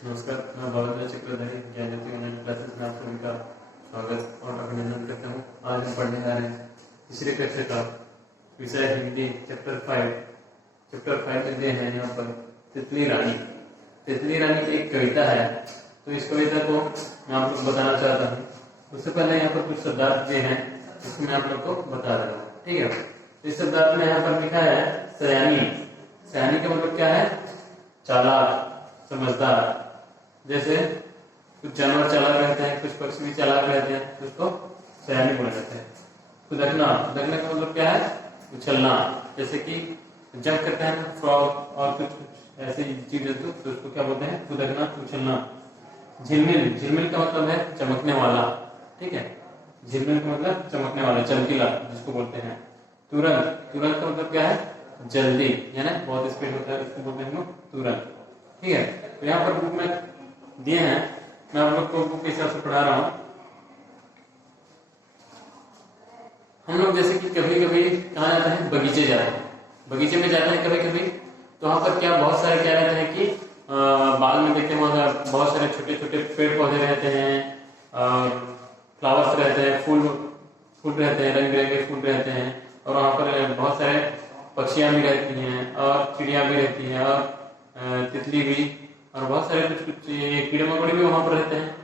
नमस्कार, मैं बालाजी चक्रधारी Gyanjyoti online classes में आप सभी का स्वागत और अभिनंदन करता हूँ। आज हम पढ़ने जा रहे हैं तीसरी कक्षा का विषय हिंदी चैप्टर 5 में दिए हैं यहाँ पर तितली रानी। तितली रानी की एक कविता है, तो इस कविता को मैं आप लोग बताना चाहता हूँ। उससे पहले यहाँ पर कुछ शब्दार्थ दिए हैं जिसको मैं आप लोग को बता रहा हूँ, ठीक है। इस शब्दार्थ में यहाँ पर लिखा है सयानी। सयानी का मतलब क्या है? चालाक, समझदार। जैसे कुछ जानवर चालाक रहते हैं, कुछ पक्षी भी चालाक रहते हैं, तो उसको सयानी बोला जाता है। खुदकना, खुदकने का मतलब क्या है? उछलना। जैसे कि जंप करते हैं फ्रॉग और कुछ ऐसी चीज जंतु, तो उसको क्या बोलते हैं? खुदकना, उछलना। झिलमिल, झिलमिल का मतलब है चमकने वाला, ठीक है। झिलमिल का मतलब चमकने वाला, चमकीला जिसको बोलते हैं। तुरंत, तुरंत का मतलब क्या है? जल्दी, यानी बहुत स्पीड होता है, उसको बोलते हैं हम लोग तुरंत, ठीक है। तो यहाँ पर बुक में दिए हैं, मैं आप लोग को बुक के हिसाब से पढ़ा रहा हूँ। हम लोग जैसे कि कभी कभी कहाँ जाते हैं? बगीचे जाते हैं। बगीचे में जाते हैं कभी कभी, तो वहां पर क्या बहुत सारे क्या रहते हैं कि बाग में देखते हैं वहां बहुत सारे छोटे छोटे पेड़ पौधे रहते हैं, फ्लावर्स रहते हैं, फूल रहते हैं, रंग बिरंगे फूल रहते हैं, और वहां पर बहुत सारे पक्षियां भी रहती हैं और चिड़िया भी रहती हैं और तितली भी, और बहुत सारे कुछ कुछ कीड़े मकोड़े भी वहां पर रहते हैं।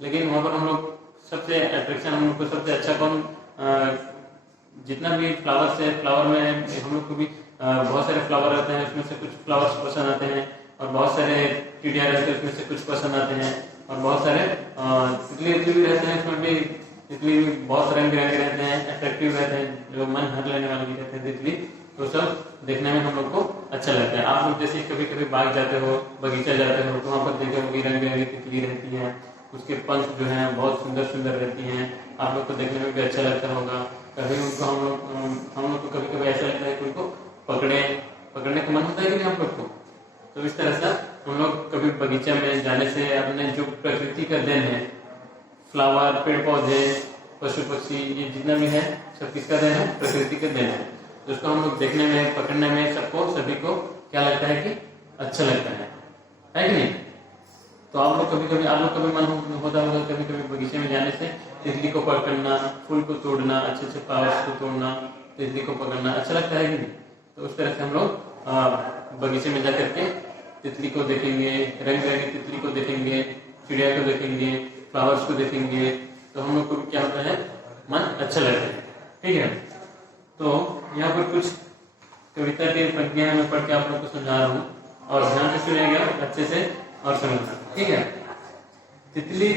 लेकिन वहां पर हम लोग सबसे अट्रैक्शन, हम लोग को सबसे अच्छा कौन, जितना भी फ्लावर्स है, फ्लावर में हम लोग को भी बहुत सारे फ्लावर रहते हैं, उसमें से कुछ फ्लावर्स पसंद आते हैं, और बहुत सारे चिड़िया रहते हैं, उसमें से कुछ पसंद आते हैं, और बहुत सारे तितली भी रहते हैं, उसमें भी तितली भी बहुत रंग बिरंगे रहते हैं, अट्रैक्टिव रहते हैं, जो मन हर लेने वाले भी रहते हैं तितली। तो सब देखने में हम लोग को अच्छा लगता है। आप लोग जैसे कभी कभी बाग जाते हो, बगीचा जाते हो, तो वहाँ पर देखे होगी रंग बिरंगी तितली रहती है, उसके पंख जो है बहुत सुंदर सुंदर रहती हैं, आप लोग को देखने में भी अच्छा लगता होगा। कभी उनको हम लोग को कभी कभी ऐसा लगता है कि उनको पकड़ने का मन होता है कि नहीं आप लोग को। तो इस तरह से हम लोग कभी बगीचा में जाने से अपने जो प्रकृति का देन है, फ्लावर, पेड़ पौधे, पशु पक्षी, ये जितना भी है सब किसका देन है? प्रकृति का देन है। तो उसको हम लोग देखने में, पकड़ने में सभी को क्या लगता है कि अच्छा लगता है कि नहीं। तो आप लोग कभी कभी मन होता होगा कभी कभी बगीचे में जाने से तितली को पकड़ना, फूल को तोड़ना, अच्छे अच्छे फ्लावर्स को तोड़ना, तितली को पकड़ना अच्छा लगता है कि नहीं। तो उस तरह से हम लोग बगीचे में जाकर के तितली को देखेंगे, रंग बिरंगी तितली को देखेंगे, चिड़िया को देखेंगे, फ्लावर्स को देखेंगे, तो हम लोग को क्या होता है? मन अच्छा लगता है, ठीक है। तो यहाँ पर कुछ कविता की पंक्तियां मैं पढ़ के आप लोग को समझा रहा हूँ, और ध्यान से सुनिएगा अच्छे से और समझना, ठीक है। तितली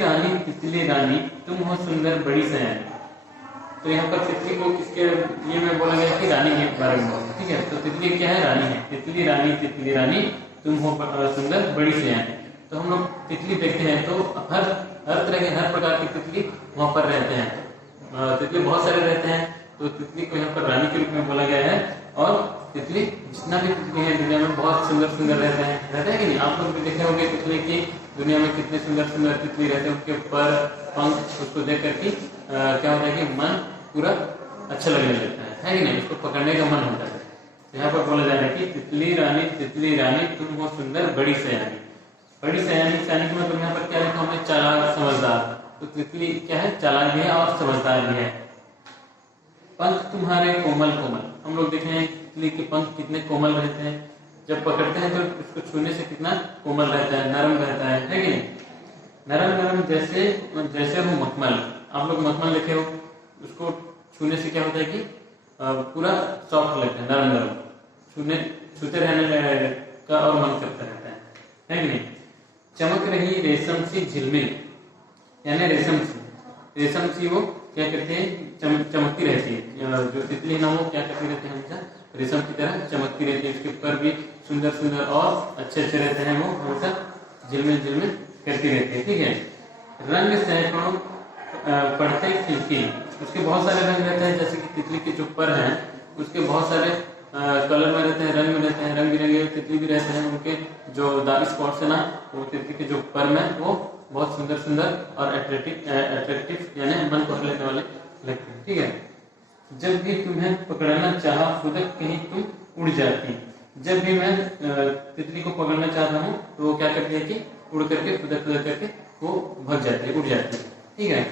रानी तुम हो सुंदर बड़ी सयानी। तो यहाँ पर तितली को किसके लिए में बोला गया कि रानी के बारे में, ठीक है। तो तितली क्या है? रानी है। तितली रानी तुम हो सुंदर बड़ी सयानी। तो हम लोग तितली देखते हैं तो हर तरह के, हर प्रकार की तितली वहां पर रहते हैं। तितली बहुत सारे रहते हैं, तो तितली को यहाँ पर रानी के रूप में बोला गया है। और तितली, जितना भी तितली है दुनिया में, बहुत सुंदर सुंदर रहते हैं कि नहीं। आप लोग भी देखे होंगे तितली की दुनिया में कितने सुंदर सुंदर तितली रहते हैं, उनके पर पंख, उसको देख करके क्या होता है कि मन पूरा अच्छा लगने लगता है कि नहीं, उसको पकड़ने का मन होता है। यहाँ पर बोला जा रहा है कि तितली रानी तुम हो सुंदर बड़ी सयानी। बड़ी सयानी का मतलब यहाँ पर क्या लिखा हमने? चालाक, समझदार। तो तितली क्या है? चालाक भी है और समझदार भी है। पंख तुम्हारे कोमल, हम लोग देखे हैं तितली के पंख कितने कोमल रहते हैं, जब पकड़ते हैं तो उसको छूने से कितना कोमल रहता है, नरम रहता है कि नहीं। नरम जैसे हो मखमल। आप लोग मखमल देखे हो, उसको छूने से क्या होता है कि पूरा सॉफ्ट लगता है, नरम, छूते रहने का और मन करता रहता है कि नहीं। चमक रही रेशम सी झिलमिल, यानी रेशम सी वो क्या करते हैं? चमकती रहती है। जो तितली है ना, वो क्या करती रहती है? हमेशा रेशम की तरह चमकती रहती है। उसके ऊपर भी सुंदर सुंदर और अच्छे अच्छे रहते हैं, वो हमेशा झिलमिल करती रहती है, ठीक है। रंग सैकड़ों पढ़ते खिलखिल, उसके बहुत सारे रंग रहते हैं। जैसे कि तितली के जो पर हैं उसके बहुत सारे कलर में रहते हैं, रंग में रहते हैं, रंग बिरंगे तितली भी रहते हैं। उनके जो डार्क स्पॉट्स है ना, वो तितली के जो पर में वो बहुत सुंदर सुंदर और अट्रैक्टिव यानी मन को लेने वाले लगते हैं, ठीक है। जब भी तुम्हें पकड़ना चाहा खुदक कहीं तुम उड़ जाती, जब भी मैं तितली को पकड़ना चाहता हूँ तो वो क्या करती है कि उड़ करके फुदक फुदक करके वो भग जाती है, उड़ जाती है। ठीक है,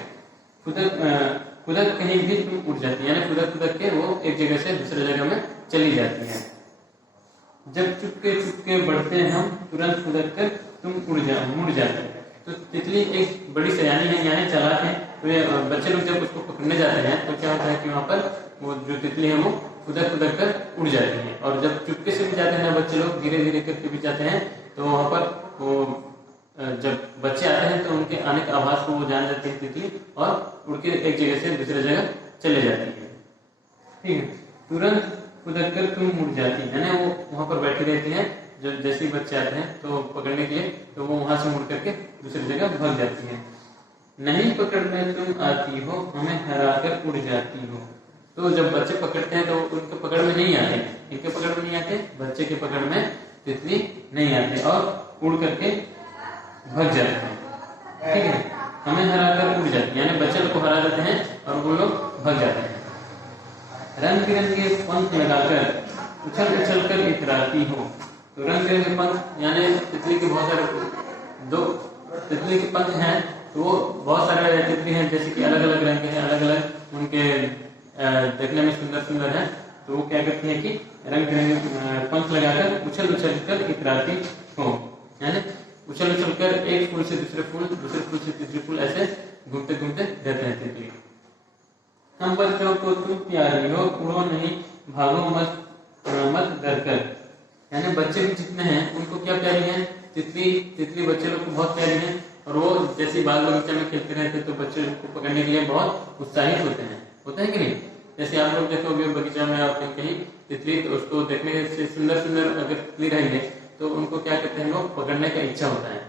फुदक कहीं भी तुम उड़ जाती है, यानी फुदक फुदक के वो एक जगह से दूसरे जगह में चली जाती है। जब चुपके चुपके बढ़ते हम तुरंत फुदक कर तुम मुड़ जाते हैं। तो तितली एक बड़ी सयानी है, यानी चालाक है। तो ये बच्चे लोग जब उसको पकड़ने जाते हैं तो क्या होता है कि वहाँ पर वो जो तितली है वो फुदक फुदक कर उड़ जाती है। और जब चुपके से भी जाते हैं ना बच्चे लोग, धीरे धीरे करके भी जाते हैं, तो वहाँ पर वो जब बच्चे आते हैं तो उनके आने के आवाज को वो जान जाती है तितली और उड़ के एक जगह से दूसरे जगह चले जाती है। ठीक है, तुरंत फुदक कर तुम मुड़ जाती है, यानी वो वहाँ पर बैठी रहती है। जब जैसे ही बच्चे आते हैं तो पकड़ने के लिए, तो वो वहां से मुड़ करके दूसरी जगह भाग जाती है। नहीं पकड़ने तुम आती हो, हमें हरा कर उड़ जाती हो। तो जब बच्चे पकड़ते हैं तो उनके पकड़ में नहीं आते, इनके पकड़ में नहीं आते, बच्चे के पकड़ में तितली नहीं आती और उड़ करके भाग जाते हैं। ठीक है, हमें हरा कर उड़ जाती है, यानी बच्चे लोग को हरा देते हैं और वो लोग भाग जाते हैं। रंग बिरंगे पंख लगाकर उछल उछल कर इतराती हो। तो रंग बिरंगे पंख, यानी तितली के बहुत सारे दो तितली के पंख हैं, तो वो बहुत सारे तितली हैं जैसे कि अलग अलग रंग के हैं, अलग अलग उनके देखने में सुंदर सुंदर है। तो वो क्या करती है कि रंग बिरंगे पंख लगाकर उछल उछल कर इतराती हो, यानी उछल उछल कर एक फूल से दूसरे फूल, दूसरे फूल से तीसरे फूल, ऐसे घूमते घूमते रहते हैं तितली। हम बच्चों को तुम प्यारी हो, उड़ो नहीं भागो मत डर कर। यानी बच्चे भी जितने हैं उनको क्या प्यारी है, तितली बच्चे लोग को बहुत प्यारी है। और वो जैसे बाग बगीचा में खेलते रहते तो बच्चे को पकड़ने के लिए बहुत उत्साहित होते हैं कि नहीं। जैसे आप लोग देखोगे बगीचा में आप कहीं तितली, तो उसको देखने से सुंदर सुंदर अगर तितली रहेंगे तो उनको क्या कहते हैं, लोग पकड़ने का इच्छा होता है।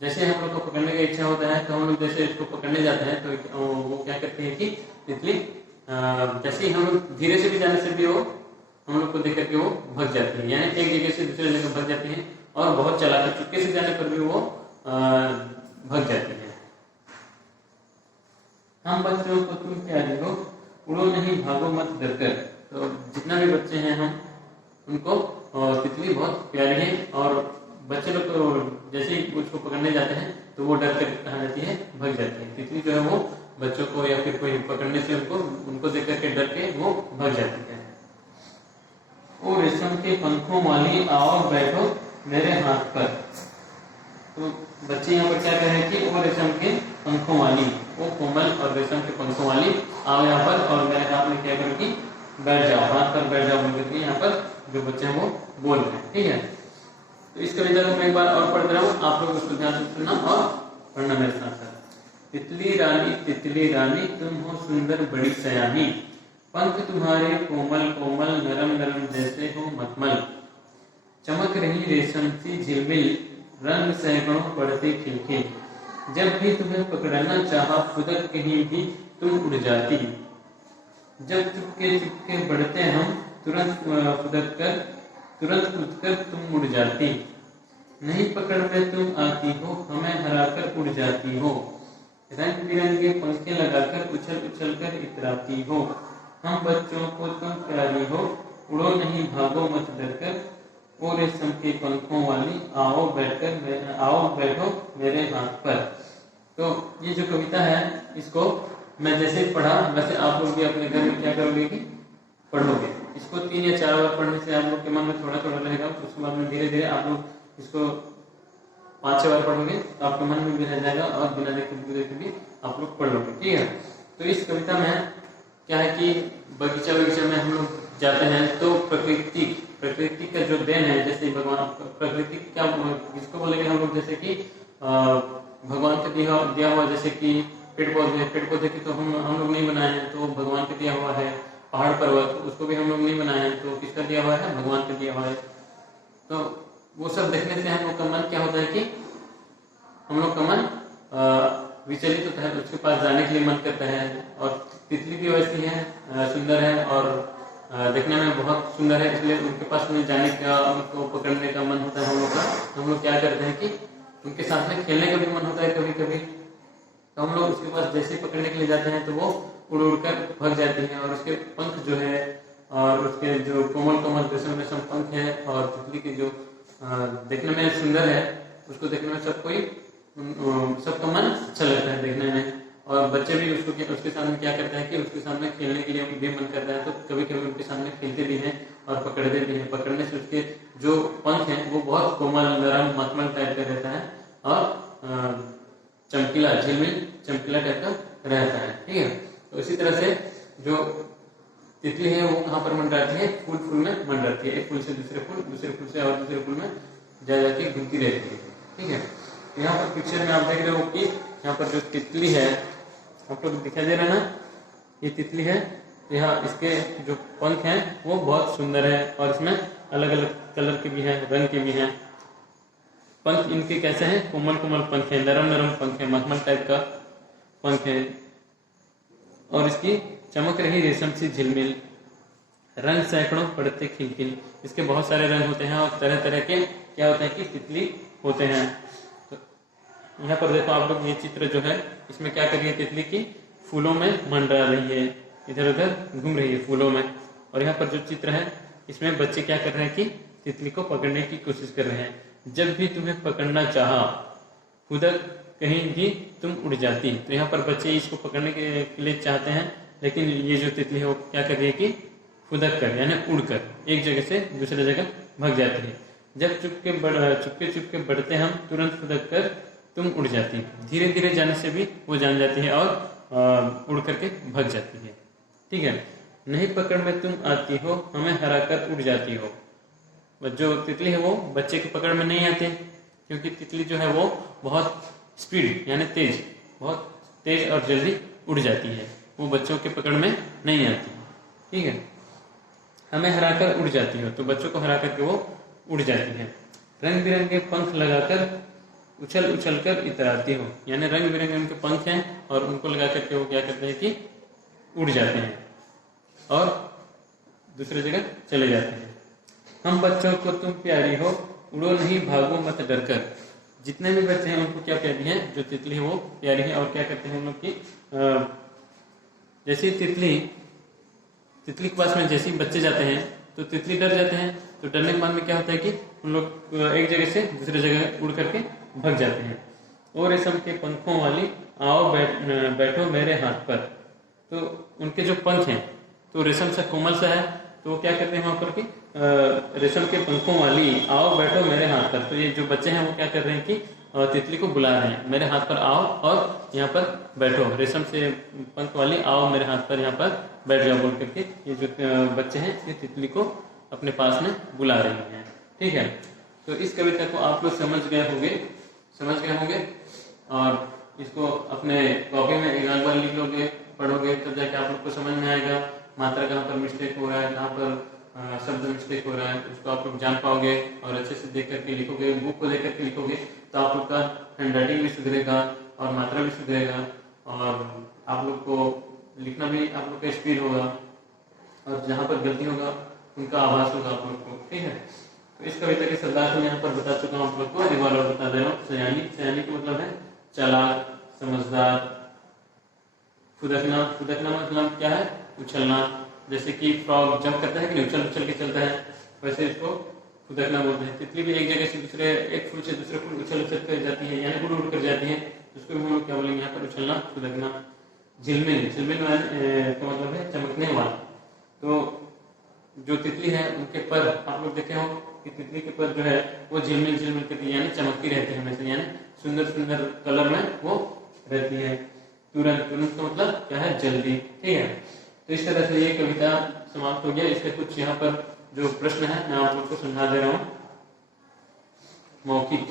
जैसे हम लोग को पकड़ने का इच्छा होता है तो हम लोग जैसे इसको पकड़ने जाते हैं तो वो क्या करते हैं कि तितली जैसे हम लोग धीरे से भी जाने से भी वो हम लोग को देख करके वो भग जाती है, यानी एक जगह से दूसरे जगह भग जाती है। और बहुत चलाकर चुपके से जाने पर भी वो भग जाती है। हम बच्चों को तुम प्यारी हो, उड़ो नहीं भागो मत डर कर। तो जितना भी बच्चे हैं हम उनको तितली बहुत प्यारी है। और बच्चे लोग तो जैसे ही उसको पकड़ने जाते हैं तो वो डर कर कहाँ जाती है, भग जाती है। तितली जो है वो बच्चों को या फिर कोई पकड़ने से उनको देख करके डर के वो भग जाती है। ओ रेशम के पंखों वाली आओ बैठो मेरे हाथ पर। तो बच्चे यहाँ पर क्या कहे कि वो रेशम के पंखों वाली, वो कोमल और रेशम के पंखों वाली आओ यहाँ पर और मेरे हाथ में क्या करो कि बैठ जाओ, हाथ पर बैठ जाओ बोल करके यहाँ पर जो बच्चे हैं वो बोल रहे हैं। ठीक है, तो इस कविता को मैं एक बार और पढ़ रहा हूँ, आप लोग उसको ध्यान से सुनना और पढ़ना मेरे साथ साथ। तितली रानी तुम हो सुंदर बड़ी सयानी, पंख तुम्हारे कोमल कोमल नरम नरम जैसे हो मखमल। चमक रही रेशम सी झिलमिल, रंग सैकड़ों पड़ते खिलखिल। जब भी तुम्हें पकड़ना चाहा फुदक कहीं भी तुम उड़ जाती। जब चुपके चुपके बढ़ते हम तुरंत कूद कर तुम उड़ जाती। नहीं पकड़ में तुम आती हो, हमें हराकर उड़ जाती हो। रंग बिरंगे पंखे लगाकर उछल उछल कर इतराती हो। हम बच्चों को तुम प्यारी हो, उड़ो नहीं भागो मत डर कर। ओ रेशम के पंखों वाली आओ बैठो मेरे हाथ पर। तो ये जो कविता है इसको मैं जैसे पढ़ा वैसे आप लोग भी अपने घर में क्या करोगे कि पढ़ोगे। इसको 3 या 4 बार पढ़ने से आप लोग के मन में थोड़ा थोड़ा रहेगा, उसके बाद में धीरे धीरे आप लोग इसको 5-6 बार पढ़ोगे तो आपके मन में भी रह जाएगा और बिना देखे भी आप लोग पढ़ लोगे। ठीक है, तो इस कविता में क्या है कि बगीचा में हम लोग जाते हैं तो प्रकृति का जो देन है, जैसे भगवान प्रकृति क्या इसको बोलेंगे हम लोग, जैसे कि भगवान का दिया हुआ, जैसे कि पेड़ पौधे की तो हम लोग नहीं बनाए हैं, तो भगवान का दिया हुआ है। पहाड़ पर्वत उसको भी हम लोग नहीं बनाए हैं, तो किसका दिया हुआ है, भगवान का दिया हुआ है। तो वो सब देखने से हम लोग का मन क्या होता है कि हम लोग का मन विचलित होता है, उसके पास जाने के लिए मन करता है। और तितली भी वैसी है, सुंदर है और देखने में बहुत सुंदर है, इसलिए उनके पास में जाने का, उनको पकड़ने का मन होता है हम लोग का। हम लोग क्या करते हैं कि उनके साथ में खेलने का भी मन होता है कभी कभी, तो हम लोग उसके पास जैसे ही पकड़ने के लिए जाते हैं तो वो उड़ कर भाग जाती है और उसके पंख जो है और उसके जो कोमल कोमल रेशम रेशम पंख है और तितली के जो देखने में सुंदर है, उसको देखने में सबका मन अच्छा लगता है देखने में। और बच्चे भी उसके सामने क्या करते हैं कि उसके सामने खेलने के लिए भी मन करता है, तो कभी कभी उनके सामने खेलते भी हैं और पकड़ते भी हैं। पकड़ने से उसके जो पंख हैं वो बहुत कोमल नरम मखमल टाइप का रहता है और चमकीला झिलमिल चमकीला टाइप का रहता है। ठीक है, तो इसी तरह से जो तितली है वो कहाँ पर मंडराती है, फूल फूल में मंडराती है। एक फूल से दूसरे फूल, दूसरे फूल से और दूसरे फूल में जा जाके घूमती रहती है। ठीक है, यहाँ पर पिक्चर में आप देख रहे हो कि यहाँ पर जो तितली है, आप लोग दिखाई दे रहा है ना, ये तितली है। यहाँ इसके जो पंख हैं वो बहुत सुंदर है और इसमें अलग अलग कलर के भी हैं, रंग के भी हैं। पंख इनके कैसे हैं, कोमल कोमल पंख है, नरम नरम पंख है, मखमल टाइप का पंख है। और इसकी चमक रही रेशम सी झिलमिल, रंग सैकड़ों पड़ते खिलखिल। इसके बहुत सारे रंग होते हैं और तरह तरह के क्या होते हैं कि तितली होते हैं। तो यहाँ पर देखो आप लोग, ये चित्र जो है इसमें क्या कर रही है, तितली की फूलों में मंडरा रही है, इधर उधर घूम रही है फूलों में। और यहाँ पर जो चित्र है इसमें बच्चे क्या कर रहे हैं कि तितली को पकड़ने की कोशिश कर रहे हैं। जब भी तुम्हें पकड़ना चाहा खुदक कहीं भी तुम उड़ जाती। तो यहाँ पर बच्चे इसको पकड़ने के लिए चाहते हैं, लेकिन ये जो तितली है वो क्या कर रही है कि खुदक कर यानी उड़कर एक जगह से दूसरे जगह भाग जाती है। जब चुपके चुपके बढ़ते हम, तुरंत खुदक कर तुम उड़ जाती। धीरे धीरे जाने से भी वो जान जाती है और उड़ करके भाग जाती है। ठीक है, नहीं पकड़ में तुम आती हो, हमें हरा कर उड़ जाती हो। जो तितली है वो बच्चे की पकड़ में नहीं आती, क्योंकि तितली जो है वो बहुत स्पीड यानी बहुत तेज और जल्दी उड़ जाती है, वो बच्चों के पकड़ में नहीं आती। ठीक है, हमें हराकर उड़ जाती हो, तो बच्चों को हरा करके वो उड़ जाती है। रंग बिरंगे पंख लगाकर उछल उछल कर इतराती हो, यानी रंग बिरंगे उनके पंख हैं और उनको लगा करके वो क्या करते हैं कि उड़ जाते हैं और दूसरी जगह चले जाते हैं। हम बच्चों को तुम प्यारी हो, उड़ो नहीं भागो मत डर कर। जितने भी बच्चे हैं उनको क्या प्यारी है, जो तितली है वो प्यारी है। और क्या करते हैं हम लोग की, जैसे तितली के पास में जैसे ही बच्चे जाते हैं तो तितली डर जाते हैं। तो डरने के बाद में क्या होता है कि उन लोग एक जगह से दूसरी जगह उड़ करके भाग जाते हैं। और रेशम के पंखों वाली आओ बैठो मेरे हाथ पर। तो उनके जो पंख हैं तो रेशम से कोमल सा है, तो वो क्या करते हैं वहां पर कि रेशम के पंखों वाली आओ बैठो मेरे हाथ पर। तो ये जो बच्चे हैं वो क्या कर रहे हैं कि तितली को बुला रहे हैं, मेरे हाथ पर आओ और यहाँ पर बैठो, रेशम से पंख वाली आओ मेरे हाथ पर यहाँ पर बैठ जाओ बोल करके ये जो बच्चे हैं ये तितली को अपने पास में बुला रहे हैं। ठीक है, तो इस कविता को आप लोग समझ गए होंगे और इसको अपने कॉपी में एक बार लिख लोगे, पढ़ोगे, तब जाके आप लोग को समझ में आएगा मात्रा कहाँ पर मिस्टेक हो रहा है, कहाँ पर शब्द मिस्टेक हो रहा है, उसको आप लोग जान पाओगे और अच्छे से देख करके लिखोगे, बुक को देख करके लिखोगे तो आप लोग का हैंडराइटिंग भी सुधरेगा और मात्रा भी सुधरेगा और आप लोग को लिखना भी आप लोग का स्पीड होगा और जहाँ पर गलती होगा उनका आभास होगा आप लोग को। ठीक है, तो इस कविता के शब्दार्थ में यहाँ पर बता चुका हूँ आप लोग को, एक बार और बता दे रहा हूँ। सयानी का मतलब है चालाक, समझदार। फुदकना मतलब क्या है, उछलना। जैसे कि फ्रॉग जंप करता है कि उछल उछल के चलता है, वैसे इसको फुदकना बोलते हैं। तितली भी एक जगह से दूसरे, एक फूल से दूसरे फूल उछल कर जाती है यानी उड़ कर जाती है, उसको भी हम लोग क्या बोलेंगे यहाँ पर, उछलना, फुदकना। झिलमिल का मतलब है चमकने वाला। तो जो तितली है उनके पर आप लोग देखे हो कि तितली के पर जो है वो झिलमिल करती है यानी चमकती रहती है हमेशा, यानी सुंदर कलर में वो रहती है। तुरंत का मतलब क्या है, जल्दी। ठीक है, तो इस तरह से ये कविता समाप्त हो गया। इसके कुछ यहाँ पर जो प्रश्न है मैं आप लोग को समझा दे रहा हूँ। मौखिक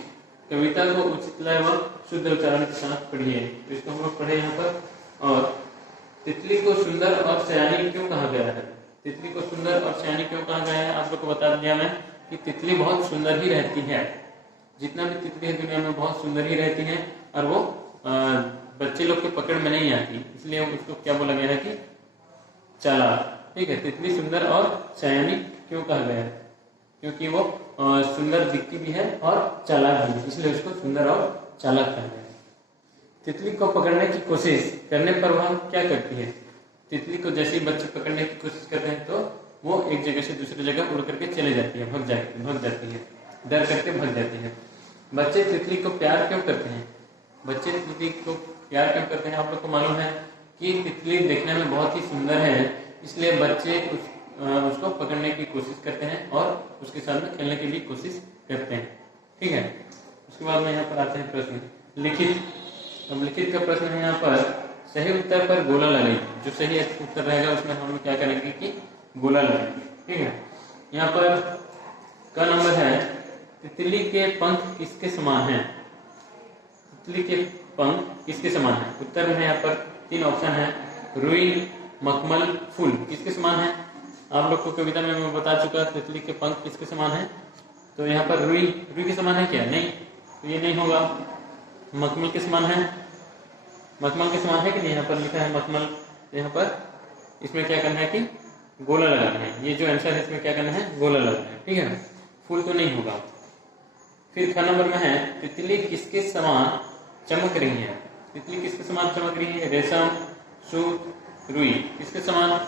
कविता को उचित लय व शुद्ध उच्चारण के साथ पढ़िए, तो इसको हम लोग पढ़े यहाँ पर। और तितली को सुंदर और सयानी क्यों कहा गया है, तितली को सुंदर और सयानी क्यों कहा गया है आप लोग को बता दिया मैं कि तितली बहुत सुंदर ही रहती है। जितना भी तितली है दुनिया में बहुत सुंदर ही रहती है और वो बच्चे लोग के पकड़ में नहीं आती, इसलिए उसको क्या बोला गया है कि चालाक। ठीक है, तितली सुंदर और सयानी क्यों कहा गया है, क्योंकि वो सुंदर दिखती भी है और चालाक भी, इसलिए उसको सुंदर और चालाक कहा गया है। तितली को पकड़ने की कोशिश करने पर वह क्या करती है, तितली को जैसे ही बच्चे पकड़ने की कोशिश करते हैं तो वो एक जगह से दूसरी जगह उड़ करके चले जाती है, भाग जाती है, डर करके भाग जाती है। बच्चे तितली को प्यार क्यों करते हैं? बच्चे तितली को प्यार क्यों करते हैं? आप लोग को मालूम है कि तितली देखने में बहुत ही सुंदर है, इसलिए बच्चे उसको पकड़ने की कोशिश करते हैं और उसके साथ में खेलने की भी कोशिश करते हैं। ठीक है, उसके बाद में यहाँ पर आते हैं प्रश्न लिखित। अब लिखित का प्रश्न है यहाँ पर सही उत्तर पर गोला लगाइए। जो सही उत्तर रहेगा उसमें हम लोग क्या करेंगे कि गोला लगाएंगे। ठीक है, यहाँ पर का नंबर है तितली के पंख किसके समान हैं? तितली के पंख किसके समान है? उत्तर में यहाँ पर 3 ऑप्शन है, रुई, मखमल, फूल। किसके समान है? आप लोग को कविता में मैं बता चुका तितली के पंख किसके समान है। तो यहाँ पर रुई के समान है क्या? नहीं, तो ये नहीं होगा। मखमल के समान है, मखमल के समान है कि नहीं? यहाँ पर लिखा है मखमल, तो यहाँ पर इसमें क्या करना है कि गोला लगाना है। ये जो आंसर है इसमें क्या करना है? गोला लगाना है। ठीक है, फूल तो नहीं होगा। फिर ख नंबर में है तितली किसके समान चमक रही है? तितली किसके समान चमक रही है? रेशम, सूत, रुई। किसके समान?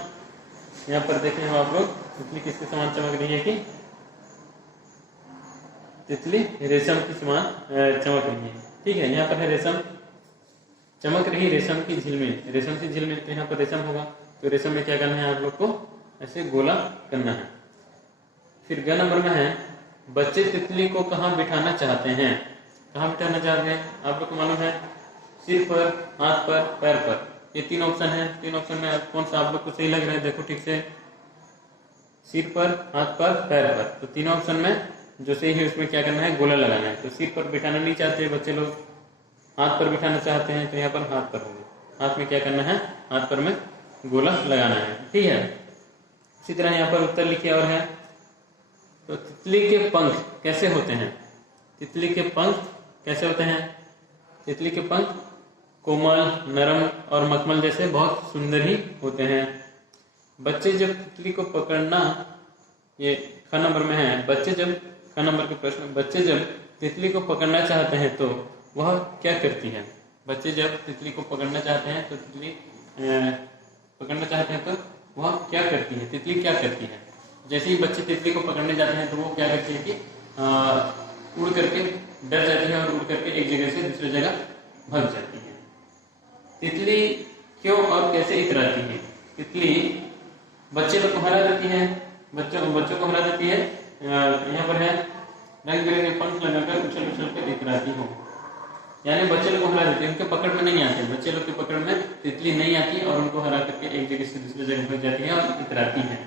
यहाँ पर देखें आप लोग, तितली किसके समान चमक रही है कि तितली रेशम के समान चमक रही है। ठीक है, यहाँ पर है रेशम, चमक रही रेशम की झिलमिल। रेशम से झिलमिल, तो यहाँ पर रेशम होगा। तो रेशम में क्या करना है? आप लोग को ऐसे गोला करना है। फिर ग नंबर में है बच्चे तितली को कहाँ बिठाना चाहते हैं? कहाँ बिठाना चाहते हैं? आप लोग को मालूम है, सिर पर, हाथ पर, पैर पर। ये 3 ऑप्शन है। 3 ऑप्शन में कौन सा आप लोग को सही लग रहा है? देखो ठीक से, सिर पर, हाथ पर, पैर पर। तो 3 ऑप्शन में जो सही है उसमें क्या करना है? गोला लगाना है। तो सिर पर बिठाना नहीं चाहते बच्चे लोग, हाथ पर बिठाना चाहते हैं, तो यहाँ पर हाथ पर होगा। हाथ में क्या करना है? हाथ पर में गोला लगाना है। ठीक है, इसी तरह यहाँ पर उत्तर लिखिए और है तो तितली के पंख कैसे होते हैं? तितली के पंख कैसे होते हैं? तितली के पंख कोमल, नरम और मखमल जैसे बहुत सुंदर ही होते हैं। बच्चे जब तितली को पकड़ना, ये ख नंबर में है, बच्चे जब, ख नंबर के प्रश्न, बच्चे जब तितली को पकड़ना चाहते हैं तो वह क्या करती है? बच्चे जब तितली को पकड़ना चाहते हैं तो तितली पकड़ना चाहते हैं तो वह क्या करती है? तितली क्या करती है? जैसे ही बच्चे तितली को पकड़ने जाते हैं तो वो क्या करती है कि उड़ करके डर जाती है और उड़ करके एक जगह से दूसरी जगह भाग जाती है। तितली क्यों और कैसे इतराती है? तितली बच्चे लोग को हरा देती है, बच्चों को हरा देती है। यहाँ पर है रंग बिरंगे पंख लगाकर उछल उछल कर इतराती हो, यानी बच्चे लोग को हरा देती है। उनके पकड़ में नहीं आते, बच्चे लोग के पकड़ में तितली नहीं आती और उनको हरा करके एक जगह से दूसरी जगह भाग जाती है और इतराती है।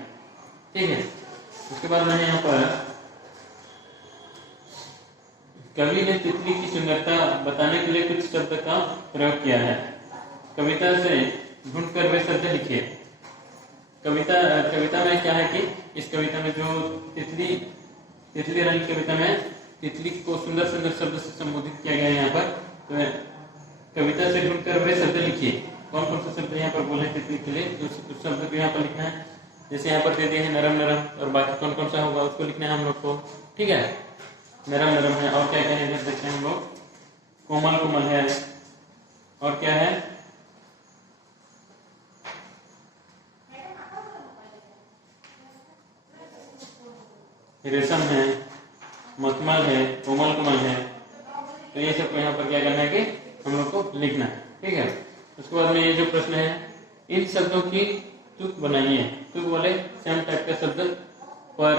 ठीक है, उसके बाद मैंने यहाँ पर कवि ने तितली की सुंदरता बताने के लिए कुछ शब्द का प्रयोग किया है। कविता से ढूंढकर वे शब्द लिखिए। कविता में क्या है कि इस कविता में जो तितली रानी कविता में तितली को सुंदर सुंदर शब्द से संबोधित किया गया है। यहाँ पर तो कविता से ढूंढकर वे शब्द लिखिए। कौन कौन से शब्द यहाँ पर बोले तितली के लिए, उस शब्द को यहाँ पर लिखना है। जैसे यहाँ पर दे दिए हैं नरम नरम, और बाकी कौन कौन सा होगा उसको लिखना है हम लोग को। ठीक है, नरम नरम है, और क्या क्या है इधर देखते हैं हम लोग, कोमल कोमल है, और क्या है, रेशम है, मखमल है, कोमल कोमल है। तो ये सब यहाँ पर क्या करना है कि हम लोग को लिखना है। ठीक है, उसके बाद में ये जो प्रश्न है, इन शब्दों की तुक बनाइए। तुक बोले सेम टाइप का शब्द पर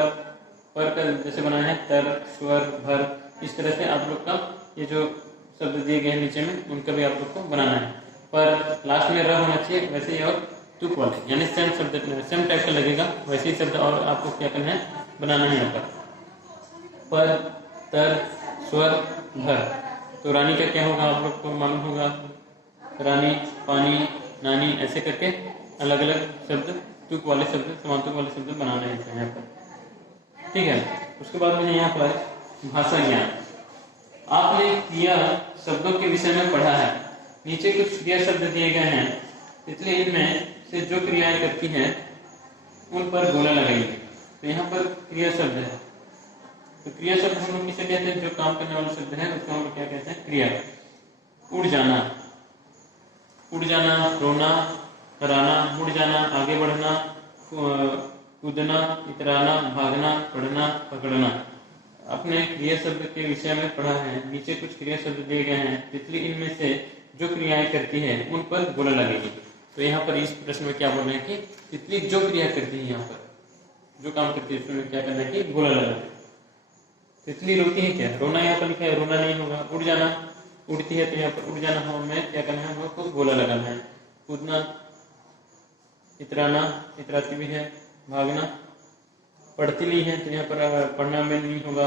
का जैसे बनाना है, तर, स्वर, भर, इस तरह से आप लोग का ये जो शब्द दिए गए हैं नीचे में उनका भी आप लोग को बनाना है। पर लास्ट में र होना चाहिए वैसे ही, और तुक वाले यानी सेम शब्द सेम टाइप का लगेगा वैसे ही शब्द और आपको क्या करना है, बनाना है। यहाँ पर, तर, स्वर, भर। तो रानी का क्या होगा आप लोग को मालूम होगा, रानी, पानी, नानी, ऐसे करके अलग अलग शब्द, तुक वाले शब्द, समांतुक वाले शब्द बनाने हैं यहाँ पर। ठीक है, उसके बाद में यहाँ पर भाषा ज्ञान। आपने क्रिया शब्दों के विषय में पढ़ा है। नीचे कुछ क्रिया शब्द दिए गए हैं, इसलिए इनमें से जो क्रियाएं करती हैं उन पर गोला लगाइए। तो यहाँ पर क्रिया शब्द है, तो क्रिया शब्द हम लोग किसे कहते हैं, जो काम करने वाले शब्द है उसको हम लोग क्या कहते हैं, क्रिया। उड़ जाना, उड़ जाना, रोना, हराना, उड़ जाना, आगे बढ़ना, कूदना, इतराना, भागना, पढ़ना, पकड़ना। अपने क्रिया शब्द के विषय में पढ़ा है। नीचे कुछ क्रिया शब्द दिए गए हैं। तितली इनमें से जो क्रियाएं करती है उन पर गोला लगेगी। तो यहाँ पर इस प्रश्न में क्या बोल रहे हैं कि तितली जो क्रिया करती है, यहाँ पर जो काम करती है उसमें क्या करना है कि गोला लगाना। तितली रोती है क्या? रोना यहाँ पर लिखा है, रोना नहीं होगा। उड़ जाना, उड़ती है तो यहाँ पर उड़ जाना हमें क्या करना है, हम लोग को गोला लगाना है। कूदना, इतराना, इतराती भी है। भागना, पढ़ती नहीं है तो यहाँ पर पढ़ना में नहीं होगा।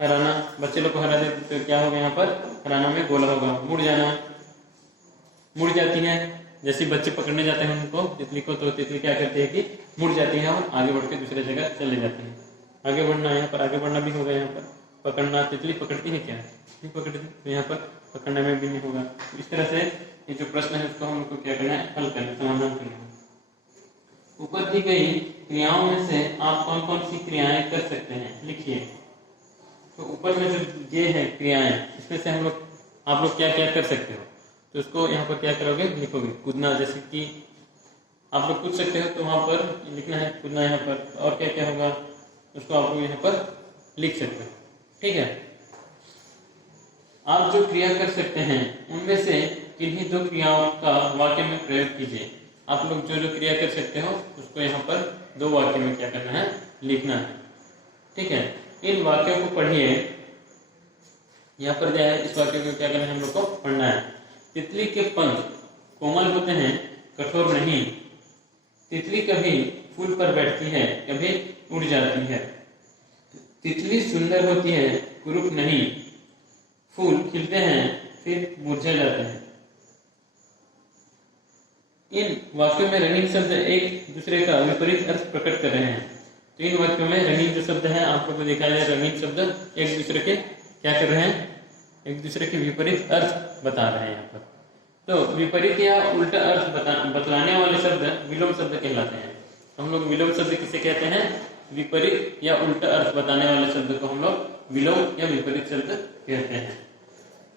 हराना, बच्चे लोग को हरा दे तो क्या होगा, यहाँ पर हराना में गोला होगा। मुड़ जाना, मुड़ जाती है, जैसे बच्चे पकड़ने जाते हैं उनको, तितली को, तो तितली क्या करती है कि मुड़ जाती है और आगे बढ़ के दूसरे जगह चले जाती है। आगे बढ़ना, यहाँ पर आगे बढ़ना भी होगा। यहाँ पर पकड़ना, तितली पकड़ती है क्या? नहीं पकड़ती, तो यहाँ पर पकड़ने में भी नहीं होगा। इस तरह से ये जो प्रश्न है उसको हम लोग को क्या करना है, हल करना, समाधान करना है। ऊपर दी गई क्रियाओं में से आप कौन कौन सी क्रियाएं कर सकते हैं, लिखिए। तो ऊपर में जो ये है क्रियाएं, इसमें से हम लोग, आप लोग क्या क्या कर सकते हो, तो उसको यहाँ पर क्या करोगे, लिखोगे। कूदना, जैसे कि आप लोग कूद सकते हो तो वहां पर लिखना है कूदना। यहाँ पर और क्या क्या होगा उसको आप लोग यहाँ पर लिख सकते हो। ठीक है, आप जो क्रिया कर सकते हैं उनमें से किन्हीं दो क्रियाओं का वाक्य में प्रयोग कीजिए। आप लोग जो जो क्रिया कर सकते हो उसको यहाँ पर दो वाक्य में क्या करना है, लिखना है। ठीक है, इन वाक्यों को पढ़िए। यहाँ पर जो है इस वाक्य को क्या करना है, हम लोग को पढ़ना है। तितली के पंख कोमल होते हैं, कठोर नहीं। तितली कभी फूल पर बैठती है, कभी उड़ जाती है। तितली सुंदर होती है, कुरूप नहीं। फूल खिलते हैं फिर मुरझा जाते हैं। इन वाक्यों में रंगीन शब्द एक दूसरे का विपरीत अर्थ प्रकट कर रहे हैं। तो इन वाक्यों में रंगीन जो शब्द है, आप लोग को दिखाया जाए, रंगीन शब्द एक दूसरे के क्या कर रहे हैं, एक दूसरे के विपरीत अर्थ बता रहे हैं। यहाँ पर तो विपरीत या उल्टा अर्थ बतलाने वाले शब्द विलोम शब्द कहलाते हैं। हम लोग विलोम शब्द किसे कहते हैं, विपरीत या उल्टा अर्थ बताने वाले शब्द को हम लोग विलोम या विपरीत शब्द कहते हैं।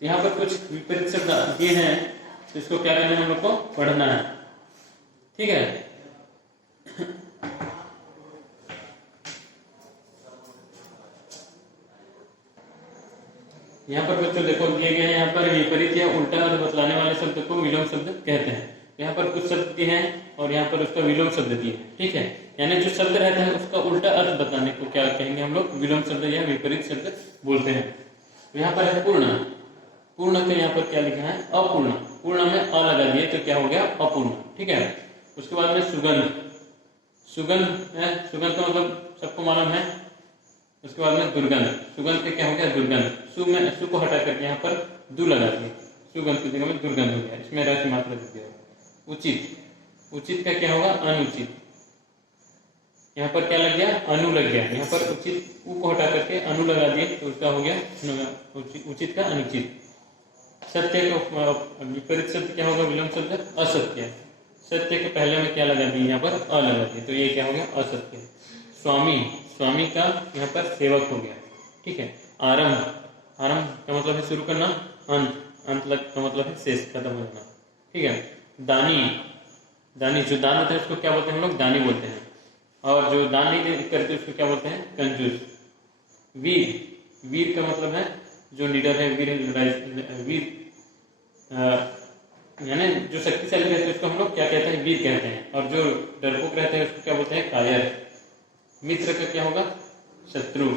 यहाँ पर कुछ विपरीत शब्द दिए हैं, तो इसको क्या करना है, हम लोग को पढ़ना है। ठीक है, यहाँ पर बच्चों देखो दिए गए हैं, यहाँ पर विपरीत या उल्टा अर्थ बतलाने वाले शब्द को विलोम शब्द कहते हैं। यहाँ पर कुछ शब्द दिए हैं और यहाँ पर उसका विलोम शब्द दिए हैं। ठीक है, यानी जो शब्द रहता है उसका उल्टा अर्थ बताने को क्या कहेंगे हम लोग, विलोम शब्द या विपरीत शब्द बोलते हैं। तो यहाँ पर है पूर्ण। पूर्ण का यहाँ पर क्या लिखा है, अपूर्ण। पूर्ण में अ लगा दिए तो क्या हो गया, अपूर्ण। ठीक है, उसके बाद में सुगंध। सुगंध है, सुगंध का मतलब सबको मालूम है। उसके बाद में दुर्गंध। सुगंध का क्या हो गया, दुर्गंध। सु में सु को हटा करके यहाँ पर दु लगा दिए, सुगंध की जगह में दुर्गंध हो गया। इसमें रस मात्रा दे दिया। उचित। उचित का क्या होगा, अनुचित। यहाँ पर क्या लग गया, अनु लग गया। यहाँ पर उचित उ को हटा करके अनु लगा दिए तो उसका हो गया उचित का अनुचित। सत्य का विपरीत शब्द क्या होगा, विलोम शब्द असत्य। सत्य के पहले में क्या लगा दिए, यहाँ पर अ लगा दिए तो ये क्या हो गया, असत्य। स्वामी। स्वामी का यहाँ पर सेवक हो गया। ठीक है, आरंभ। आरंभ का मतलब है शुरू करना। अंत। अंत लग का मतलब है शेष, खत्म हो जाना। ठीक है, दानी। दानी, जो दान होता है उसको क्या बोलते हैं हम लोग, दानी बोलते हैं। और जो दान नहीं करते उसको क्या बोलते हैं, कंजूस। वीर। वीर का मतलब है जो लीडर है, वीर यानी जो शक्तिशाली रहते हैं उसको हम लोग क्या कहते हैं, वीर कहते हैं। और जो डरपोक रहते हैं उसको क्या बोलते हैं, कायर। मित्र का क्या होगा, शत्रु।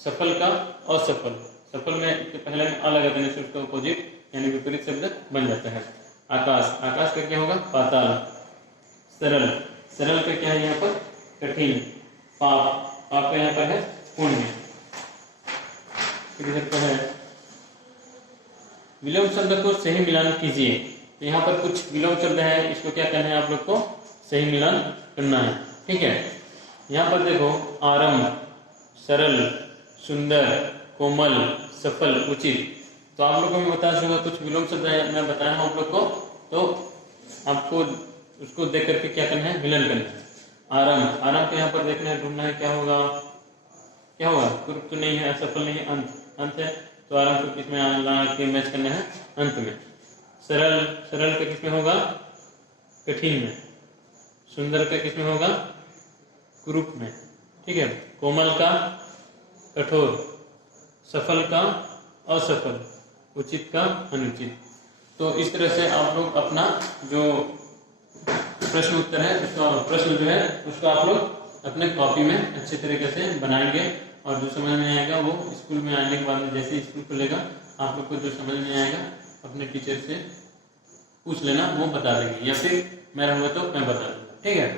सफल का असफल। सफल में पहले में अ लगा देने से उसका अपोजिट यानी विपरीत शब्द बन जाता है। आकाश। आकाश का क्या होगा, पाताल। सरल। सरल का क्या है यहाँ पर, कठिन। पाप। पाप का यहाँ पर है पुण्य। इधर पर है विलोम शब्द को सही मिलान कीजिए। तो यहाँ पर कुछ विलोम शब्द है, इसको क्या करना है आप लोग को, सही मिलान करना है। ठीक है, यहाँ पर देखो, आरंभ, सरल, सुंदर, कोमल, सफल, उचित। तो आप लोगों को मैं बता दूंगा कुछ विलोम शब्द मैं बताया हूँ आप लोग को, तो आपको उसको देख करके क्या करना है, मिलन करना है। आरंभ। आरंभ के यहाँ पर देखना है, ढूंढना है क्या होगा, क्या होगा, कुरूप तो नहीं है, असफल नहीं है, अंत। अंत है तो आरंभ को किसमें ला के मैच करना है, अंत में। सरल। सरल का किसमें होगा, कठिन में। सुंदर का किसमें होगा, ग्रुप में, ठीक है। कोमल का कठोर, सफल का असफल, उचित का अनुचित। तो इस तरह से आप लोग अपना जो प्रश्न उत्तर है उसका प्रश्न जो है उसको आप लोग अपने कॉपी में अच्छे तरीके से बनाएंगे, और जो समझ में आएगा वो स्कूल में आने के बाद में जैसे ही स्कूल खुलेगा आप लोग को जो समझ में आएगा अपने टीचर से पूछ लेना, वो बता देंगे, या फिर मैं रहूँगा तो मैं बता दूंगा, ठीक है।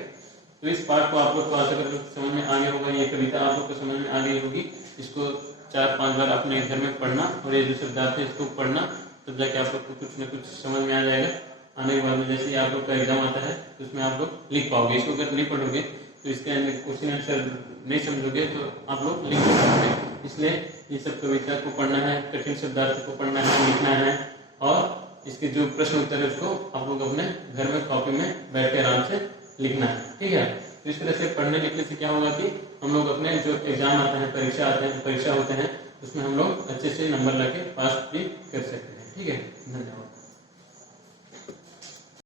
तो इस पार्ट को आप लोग को आशा करके समझ में आ गया होगा, ये कविता आप लोग को समझ में आ गई होगी। इसको 4-5 बार अपने घर में पढ़ना, और ये जो शब्दार्थ है इसको पढ़ना, तब जाके आप लोग को कुछ न कुछ समझ में आ जाएगा। आने के बाद में जैसे ही आप लोग का एग्जाम आता है तो उसमें आप लोग लिख पाओगे। इसको अगर नहीं पढ़ोगे तो इसके अंदर क्वेश्चन आंसर नहीं समझोगे तो आप लोग लिख नहीं पाओगे। इसलिए ये सब कविता को पढ़ना है, कठिन शब्दार्थ को पढ़ना है, लिखना है, और इसके जो प्रश्न उत्तर है उसको आप लोग अपने घर में कॉपी में बैठ के आराम से लिखना है, ठीक है। तो इस तरह से पढ़ने लिखने से क्या होगा कि हम लोग अपने जो एग्जाम आते हैं, परीक्षा होते हैं, उसमें हम लोग अच्छे से नंबर लाके पास भी कर सकते हैं, ठीक है। धन्यवाद।